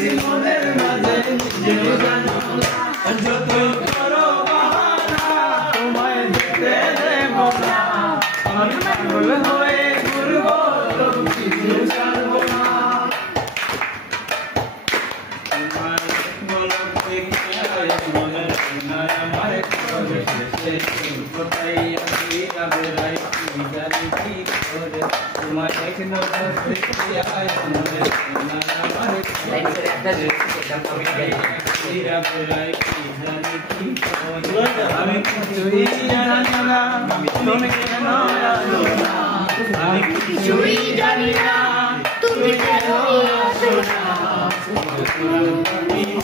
রাখছি মনের মাঝে নিজেও জানো না যত করো বাহানা তোমায় যেতে দেব না আমি পাগল হয়ে ঘুরবো তবু কিছু ছাড়বো না তোমার বলো দেখে মনের নাই আমার করে শেষে কোথায় আমি যাবে রাই জানি কি করে তোমার এক নজর দেখে আয় মনের নাই আমার করে আমি কিছুই জানি না তুমি কেন আসো না আমি কিছুই জানি না তুমি কেন আসো না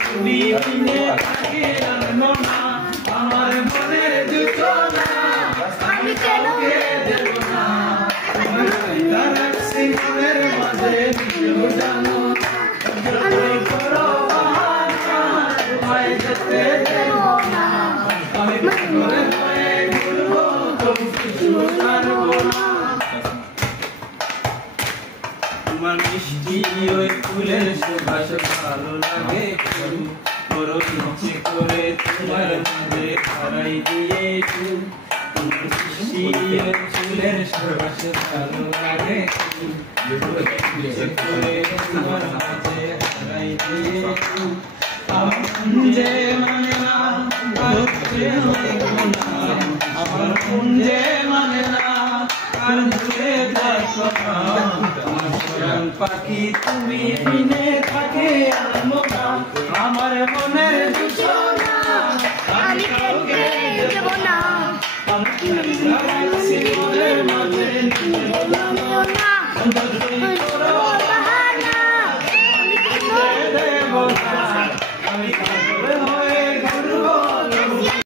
তুমি বিনে থাকে জানো না আমার মনের দুটো না আমি কেন দেব না তোমার রাখছি মনের মাঝে নিজেও জানো করো বাহানা তোমায় যেতে দেব না আমি পাগল হয়ে ঘুরবো তবু কিছু ছাড়বো না তোমার মিষ্টি ওই ফুলের সুবাস ভালো লাগে করো ইচ্ছে করে তোমার মাঝে হারাই দিয়ে তোমার মিষ্টি ওই ফুলের সুবাস ভালো লাগে ইচ্ছে করে তোমার মাঝে হারাই দিয়ে আমার যে মানে না আমার যে মানে না আর দূরে দেখো না আমার প্রাণ পাখি তুমি